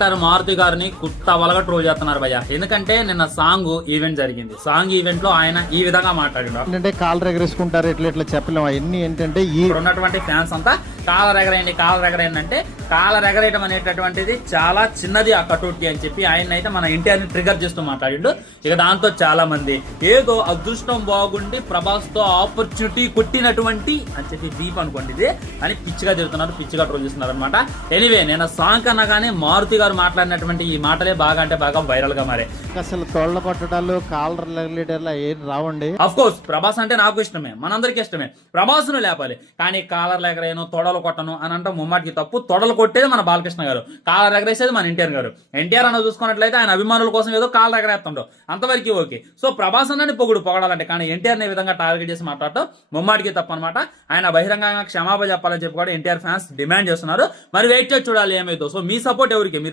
Actor Maruti గారిని కుట్ట వలగా troll చేస్తున్నారు భయ్య. ఎందుకంటే నిన్న సాంగ్ ఈవెంట్ జరిగింది. సాంగ్ ఈవెంట్ లో ఆయన ఈ విధంగా మాట్లాడాడు. ఏంటంటే కాళ్ళు ఎగరేసుకుంటారు, ఇట్లా చెప్పలేము. అవన్నీ ఏంటంటే ఈ ఇప్పుడు ఉన్నటువంటి ఫ్యాన్స్ అంతా కాలర్ ఎగరేయండి అంటే కాలర్ ఎగరేయడం అనేటటువంటిది చాలా చిన్నది ఆ కటౌట్ అని చెప్పి ఆయన అయితే మన ఎన్టీఆర్ ని ట్రిగర్ చేస్తూ మాట్లాడిండు. ఇక దాంతో చాలా మంది ఏదో అదృష్టం బాగుండి ప్రభాస్ తో ఆపర్చునిటీ కొట్టినటువంటి అని చెప్పి దీప్ అనుకోండి ఇది అని పిచ్చిగా తిరుగుతున్నారు, పిచ్చిగా ట్రోల్ చేస్తున్నారు అనమాట. ఎనీవే నేను సాంగ్ అనగానే మారుతి గారు మాట్లాడినటువంటి ఈ మాటలే బాగా అంటే బాగా వైరల్ గా మారే. అసలు తోళ్ల కొట్టడాలు కాలర్ లీడర్లు ఏం రావండి. అఫ్ కోర్స్ ప్రభాస్ అంటే నాకు ఇష్టమే, మనందరికీ ఇష్టమే. ప్రభాస్ ను లేపాలి, కానీ కాలర్ ఎగరేయను తొడలు కొట్టను అని అంటే ముమ్మాటికి తప్పు. తొడలు కొట్టేది మన బాలకృష్ణ గారు, కాలర్ ఎగరేసేది మన ఎన్టీఆర్ గారు. ఎన్టీఆర్ అన్న చూసుకున్నట్లయితే ఆయన అభిమానుల కోసం ఏదో కాలర్ ఎగరేస్తుండవు, అంతవరకు ఓకే. సో ప్రభాస్ అన్నని పొగడాలంటే, కానీ ఎన్టీఆర్ ఈ విధంగా టార్గెట్ చేసి మాట్లాడటం ముమ్మాటికి తప్పు అనమాట. ఆయన బహిరంగంగా క్షమాపణ చెప్పాలని చెప్పి కూడా ఎన్టీఆర్ ఫ్యాన్స్ డిమాండ్ చేస్తున్నారు. మరి వెయిట్ చేసి చూడాలి ఏమైందో. సో మీ సపోర్ట్ ఎవరికి?